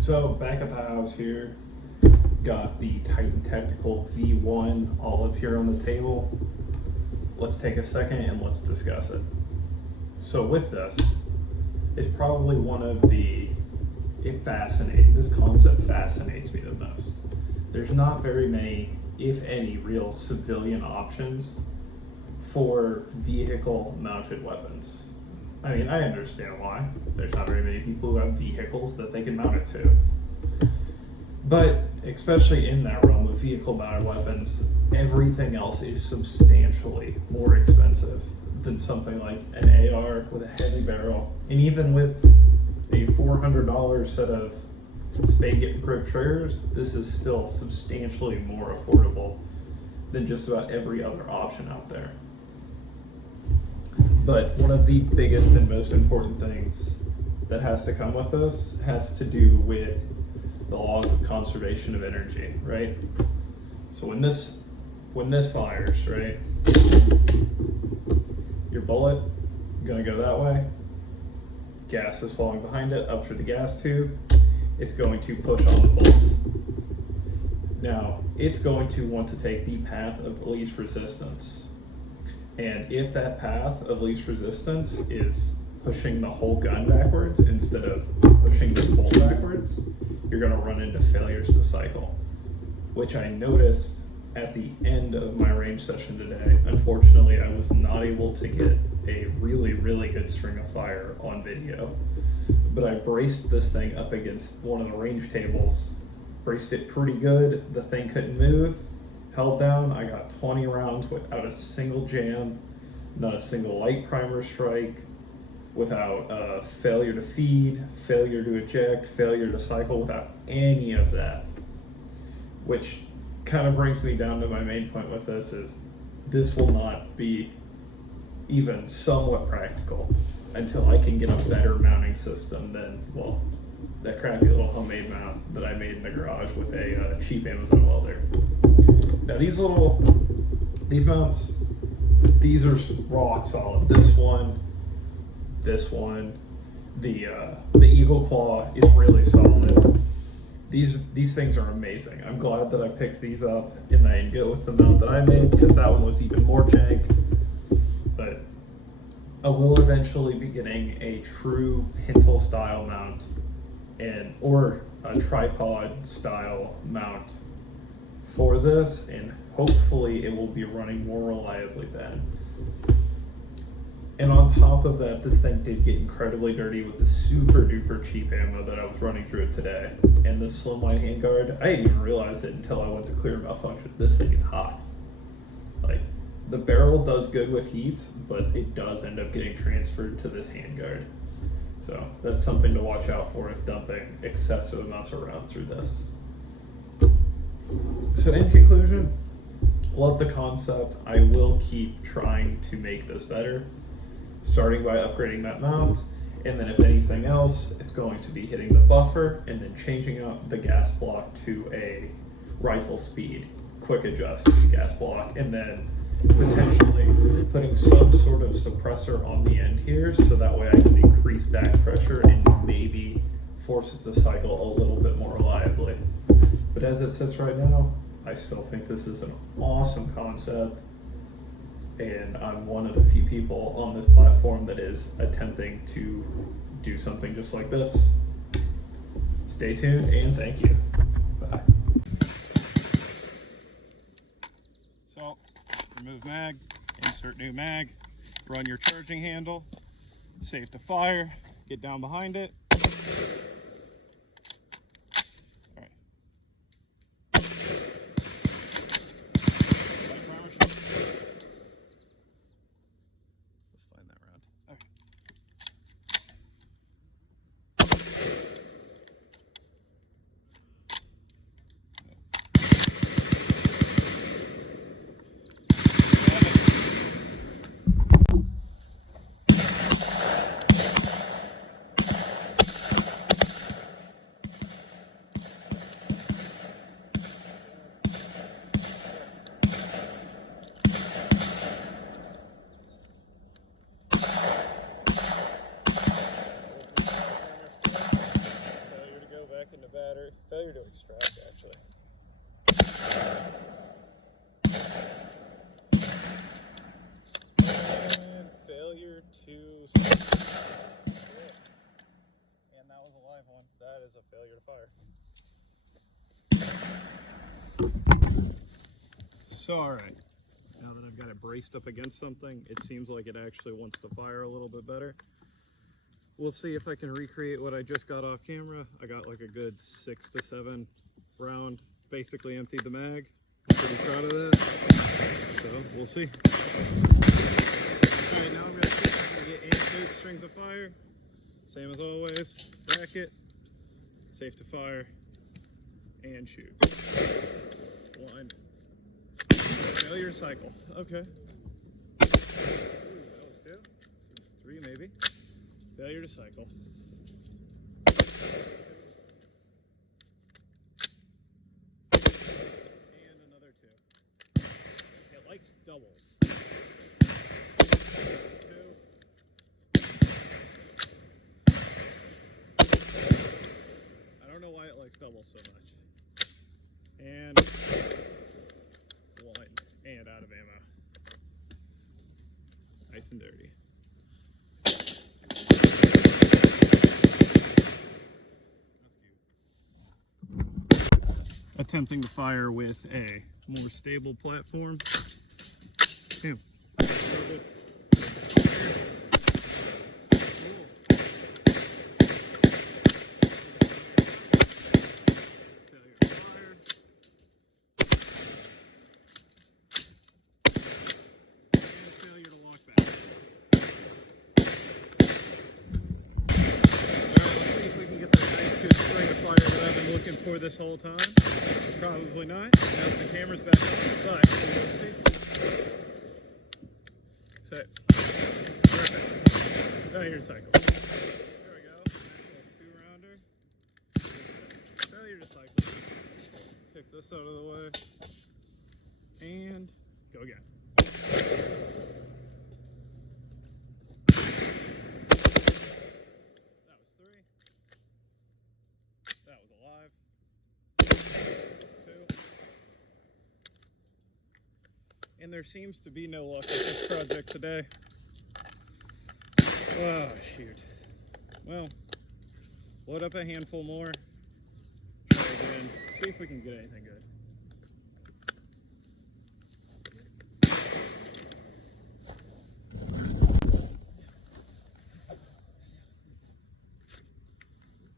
So back at the house here, got the Titan Technical V1 all up here on the table. Let's take a second and let's discuss it. So with this, it's probably one of this concept fascinates me the most. There's not very many, if any, real civilian options for vehicle mounted weapons. I mean, I understand why. There's not very many people who have vehicles that they can mount it to. But especially in that realm of vehicle mounted weapons, everything else is substantially more expensive than something like an AR with a heavy barrel. And even with a $400 set of spade grip triggers, this is still substantially more affordable than just about every other option out there. But one of the biggest and most important things that has to come with this has to do with the laws of conservation of energy, right? So when this fires, right, your bullet gonna go that way, gas is falling behind it up through the gas tube, it's going to push on the bullet. Now, it's going to want to take the path of least resistance. And if that path of least resistance is pushing the whole gun backwards instead of pushing the bolt backwards, you're going to run into failures to cycle, which I noticed at the end of my range session today. Unfortunately, I was not able to get a really, really good string of fire on video, but I braced this thing up against one of the range tables, braced it pretty good. The thing couldn't move, held down. I got 20 rounds without a single jam, not a single light primer strike, without failure to feed, failure to eject, failure to cycle, without any of that. Which kind of brings me down to my main point with this is this will not be even somewhat practical until I can get a better mounting system than, well, that crappy little homemade mount that I made in the garage with a cheap Amazon welder. Now these mounts, these are rock solid. This one, the Eagle Claw is really solid. These things are amazing. I'm glad that I picked these up and I didn't go with the mount that I made because that one was even more jank. But I will eventually be getting a true pintle style mount or a tripod style mount for this, and hopefully it will be running more reliably then. And on top of that, this thing did get incredibly dirty with the super duper cheap ammo that I was running through it today. And the slimline handguard, I didn't even realize it until I went to clear malfunction. This thing is hot. Like, the barrel does good with heat, but it does end up getting transferred to this handguard. So that's something to watch out for if dumping excessive amounts of round through this. So in conclusion, love the concept. I will keep trying to make this better, starting by upgrading that mount, and then if anything else, it's going to be hitting the buffer and then changing out the gas block to a rifle speed, quick adjust gas block, and then potentially putting some sort of suppressor on the end here so that way I can increase back pressure and maybe force it to cycle a little bit more reliably. But as it sits right now, I still think this is an awesome concept, and I'm one of the few people on this platform that is attempting to do something just like this. Stay tuned and thank you. Bye. So, remove mag, insert new mag, run your charging handle, safe to fire, get down behind it. failure to extract, actually. And failure to and that was a live one. That is a failure to fire. So, alright. Now that I've got it braced up against something, it seems like it actually wants to fire a little bit better. We'll see if I can recreate what I just got off camera. I got like a good 6 to 7 round, basically emptied the mag. I'm pretty proud of that. So we'll see. Alright, now I'm going to see if I can get in strings of fire. Same as always, bracket, safe to fire, and shoot. One. Failure cycle. Okay. Ooh, that was 2. 3 maybe. Failure to cycle. And another 2. It likes doubles. 2. I don't know why it likes doubles so much. And 1. And out of ammo. Nice and dirty. Attempting to fire with a more stable platform. Ew. For this whole time? Probably not. Now the camera's back on, but we'll see. Set. Perfect. Failure cycle. There we go. Nice little 2-rounder. Failure to cycle. Pick this out of the way. And go again. That was 3. That was alive. 2. And there seems to be no luck with this project today. Oh, shoot. Well, load up a handful more. Try again. See if we can get anything good.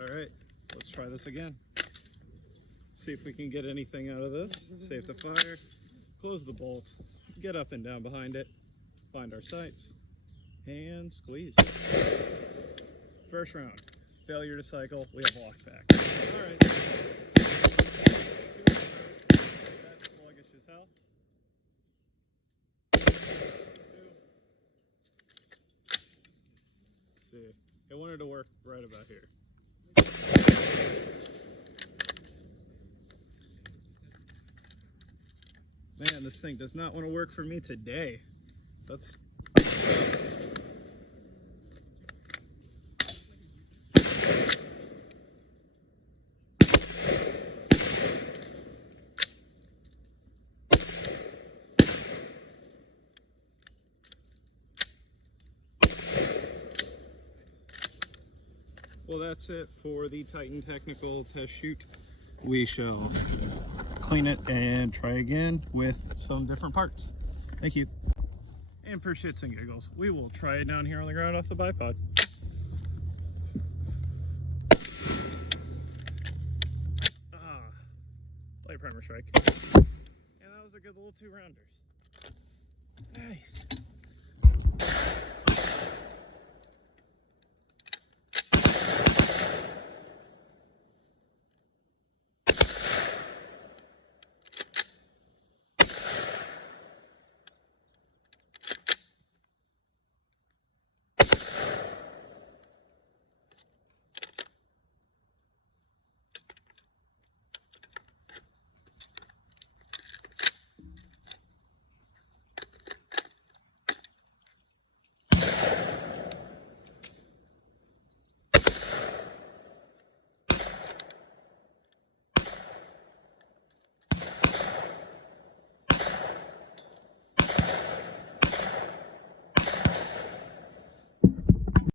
Alright, let's try this again. See if we can get anything out of this. Safe to fire. Close the bolt. Get up and down behind it. Find our sights. And squeeze. First round. Failure to cycle. We have locked back. Alright. That's sluggish as hell. 2. Let's see. It wanted to work right about here. Man, this thing does not want to work for me today. That's... Well, that's it for the Titan Technical Test Shoot. We shall clean it and try again with some different parts. Thank you. And for shits and giggles, we will try it down here on the ground off the bipod. Light primer strike. And that was a good little 2-rounders. Nice.